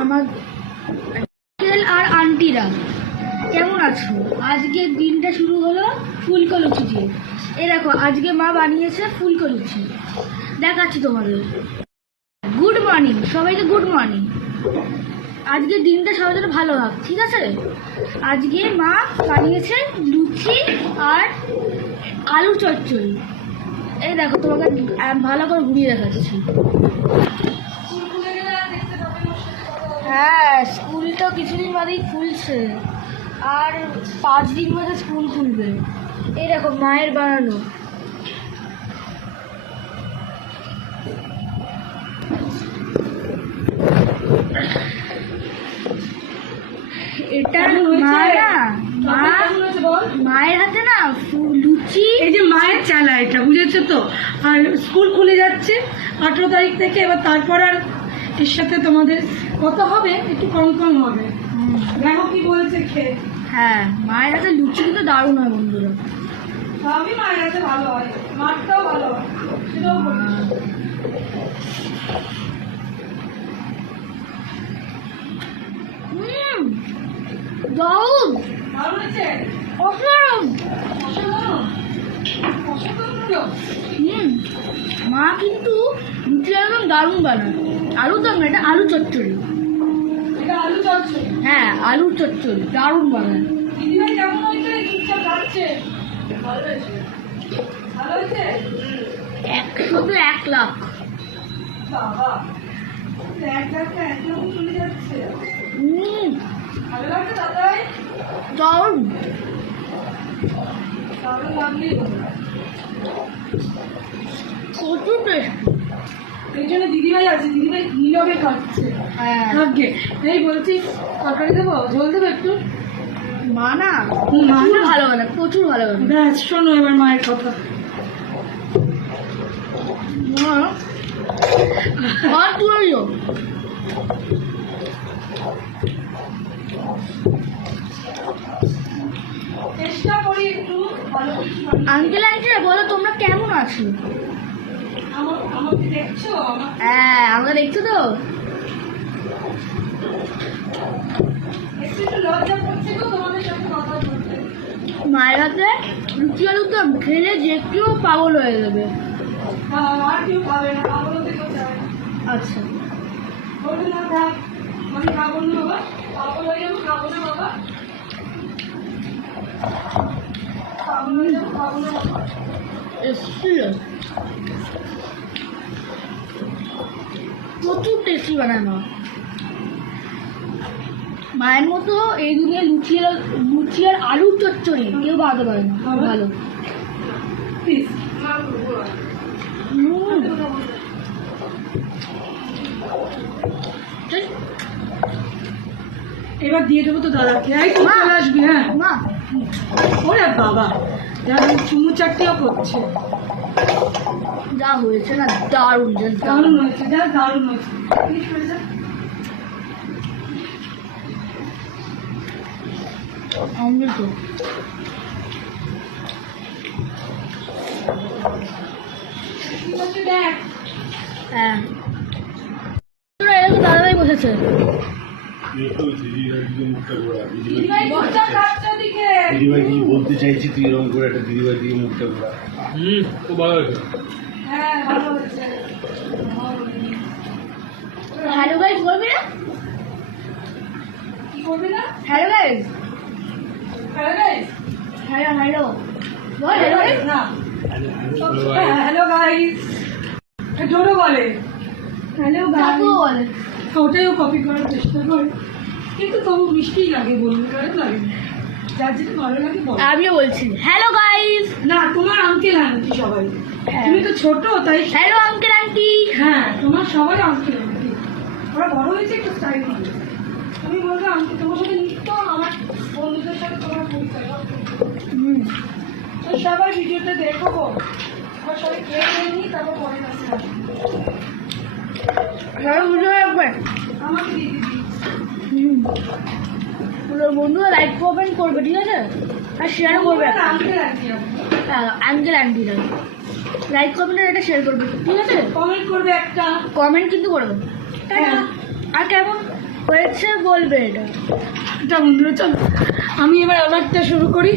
আমার আঙ্কেল আর আন্টিরা কেমন আছো? আজকের দিনটা শুরু হলো ফুলকো লুচি দিয়ে। এই দেখো আজকে মা বানিয়েছে ফুলকো লুচি, দেখাচ্ছি তোমাদের। গুড মর্নিং সবাইকে, গুড মর্নিং। আজকের দিনটা সবাই জন্য ভালো হোক, ঠিক আছে? আজকে মা বানিয়েছে লুচি আর আলু চচ্চড়ি। এই দেখো তোমাকে ভালো করে ঘুরিয়ে দেখাচ্ছি। হ্যাঁ, স্কুল তো কিছুদিন বাদেই খুলছে, আর 5 দিন বাদে স্কুল খুলবে। এই দেখো মায়ের বানানো। এটা মায়ের হাতে না লুচি, এই যে মায়ের চালা এটা, বুঝেছো তো? আর স্কুল খুলে যাচ্ছে 18 তারিখ থেকে, এবার তারপর আর এর সাথে তোমাদের কত হবে, একটু কম কম হবে। দেখো কি বলছে খেয়ে। হ্যাঁ, মায়ের হাতে লুচি কিন্তু দারুণ হয় বন্ধুরা। সবই মায়ের হাতে ভালো হয়, মাঠটাও ভালো হয়, সেটাও বলি। দারুণ, ভালো হয়েছে, অসাধারণ। মা কিন্তু লুচি একদম দারুণ বানায়। আলু দম না, এটা আলু চচ্চড়ি। এটা আলু চচ্চড়ি। হ্যাঁ, আলু চচ্চড়ি দারুণ বানায়। দিদিভাই কেমন হয়েছে? চুপচাপ খাচ্ছে। ভালো হয়েছে, ভালো হয়েছে। 100 তে 1 লাখ। বাবা, 1 লাখ চলে যাচ্ছে। ভালো লাগছে দাদাই? দারুণ, দারুণ লাগলেই হলো। প্রচুর টেস্ট। এই জন্য দিদিভাই আছে, দিদিভাই নীরবে খাচ্ছে। হ্যাঁ, ভাগ্যে এই বলছি, তরকারি দেবো, ঝোল দেবো একটু? মা না মা প্রচুর না? ভালো বানায়, প্রচুর ভালো বানায়। ব্যাস, শোনো এবার মায়ের কথা। মা তুইও চেষ্টা করি একটু ভালো কিছু বানাতে। আঙ্কেল আন্টিরা বলো তোমরা কেমন আছো? আমাকে দেখছো? হ্যাঁ, আমরা দেখছো তো। একটু একটু লজ্জা করছে তো তোমাদের সাথে কথা বলতে। মায়ের হাতে লুচি আলু দম খেলে যে কেউ পাগল হয়ে যাবে। আর কেউ খাবে না, পাগল হতে কেউ চায় না। আচ্ছা, বলবে না থাক, আমি খাবো না বাবা, পাগল হয়ে যাবো, খাবো না বাবা, পাগল হয়ে যাবো, খাবো না বাবা। এসছিল প্রচুর টেস্টি বানায় মা। মায়ের মতো এই দুনিয়া লুচি আর আলুর চচ্চড়ি কেউ বানাতে পারে না। ভালো। প্লিজ এবার দিয়ে দেবো তো দাদাকে। এই তুই চলে আসবি। হ্যাঁ মা, ওরে বাবা, যারা চুমু চারটিও করছে। যা হয়েছে না দারুণ, দারুণ হয়েছে, যা দারুণ হয়েছে। প্লিজ করে যা। অমৃত। ঠিক আছে, দেখ। হ্যাঁ, এরকম দাদাই বসেছে। দিদিভাই বসা খাচ্ছে ওদিকে। দিদিভাই কি বলতে চাইছি তুই এরকম করে একটা দিদিভাই দিয়ে মুখটা ঘোরা? খুব ভালো হয়েছে। হ্যাঁ, ভালো হয়েছে। হ্যালো গাইস বলবি না? কি করবি না? Hello guys, hello guys. Hello বল হ্যালো গাইস। না, হ্যালো গাইস জোরে বলে। হ্যালো গাইস, বল। ওটাই ও কপি করার চেষ্টা করে, কিন্তু তবু মিষ্টি লাগে, বলবে খারাপ লাগে না। যার যেটা ভালো লাগে বল। আমিও বলছি হ্যালো গাইস। না, তোমার আঙ্কেল আন্টি সবাই, তুমি তো ছোট তাই। Hello uncle aunty. হ্যাঁ, তোমার সবাই আঙ্কেল আন্টি, ওরা বড় হয়েছে একটু স্টাইল হবে। তুমি বলবে আঙ্কেল, তোমার সাথে নিত্য আমার বন্ধুদের সাথে তোমার পরিচয়। তো সবাই ভিডিওটা দেখো গো, আবার সবাই খেয়ে নিই, তারপর পরে কাছে আসবো। বুঝে রাখবে আমাকে দিয়ে দিবি। বন্ধুরা লাইক কমেন্ট করবে, ঠিক আছে? আর শেয়ার করবে। আঙ্কেল আন্টি আঙ্কেল আন্টিরা লাইক কমেন্ট এটা শেয়ার করবে, ঠিক আছে? কমেন্ট করবে একটা, কমেন্ট কিন্তু করবে। হ্যাঁ। আর কেমন হয়েছে বলবে এটা। এটা বন্ধুরা চলো আমি এবার আমারটা শুরু করি।